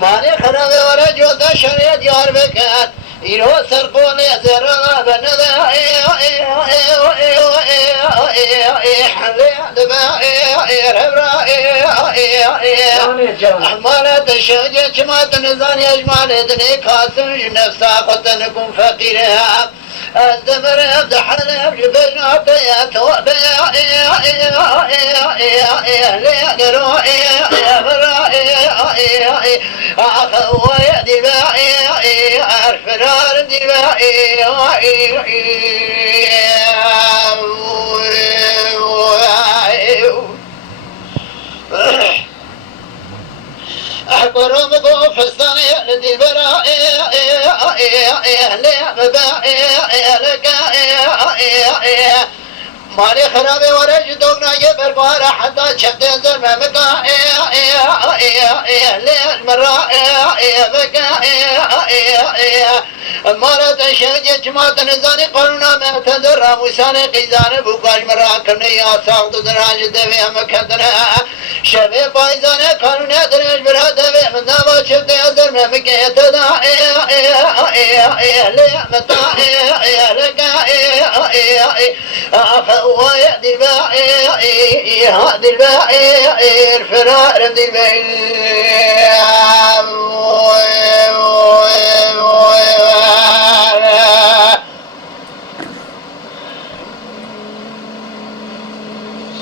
ماني خراب ولا جود شريعة ديار بكات يرو سرقوني زرنا بنذا أحمالة الشوجة ما تنزاني أجمال دني كاسم نفسا قطنكم فقيرها الزمر أفتح بجبنا يا توبة أخوة دمائي أرفنار دمائي أحبرهم قوف الصنيع لدي برائي مالي خرابي ورج دوغنا يبر بارا حتى شبت زرم مكا ليل مرا بكا مرات شجج ما تنزاني قلنا ما تدرى مساني قيزان بوكاش مرا كرني يا ساقط دراج دبي مكدنا شبه بايزان قلنا درج برا دبي من دابا شبت زرم مكا تدا ليل متا لكا أخوة يهدي الباعي الفرار يهدي الباعي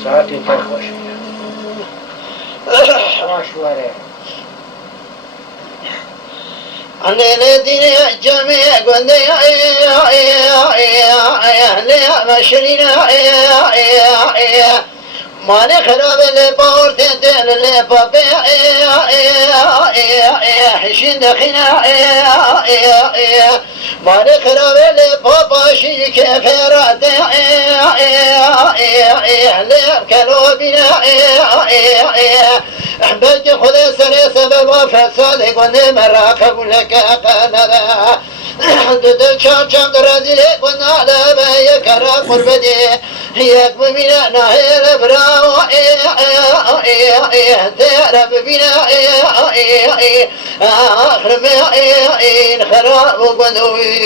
ساعتي تخوش شوارع أنا الدين جميع قندي لي مشرينا ماني خراب اللي بورتين دل اللي بابي حشين دخينا ماني خراب اللي باباشي كفرات لي كلوبنا أحبت خذ سري سبب فساد قندي مراكب لك قنرا دد شام درازي قلنا لا بيكرا قربدي هيك بمنا نهير براو ترب بنا آخر ما خراب قندوي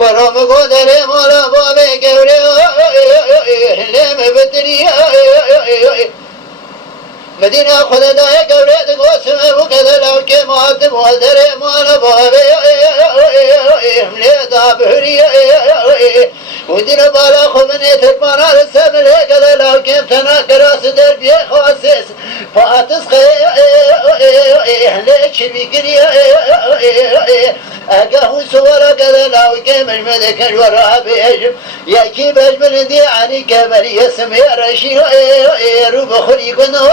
قرب قدر مولا بابي قولي لم بدري مدينة خدا داي قولي قوسم وكذا لو كمات مودر مولا بابي مليدا بهري ودين بالا خمني ترمانا السمل كذا لو كم تناكراس دربي خاسس فاتس ليش بيقري أقهو سورة كذا لو كم الملك الورا بيجم يكي بجمل دي عني كمل يسمي رشي روب خلي قنو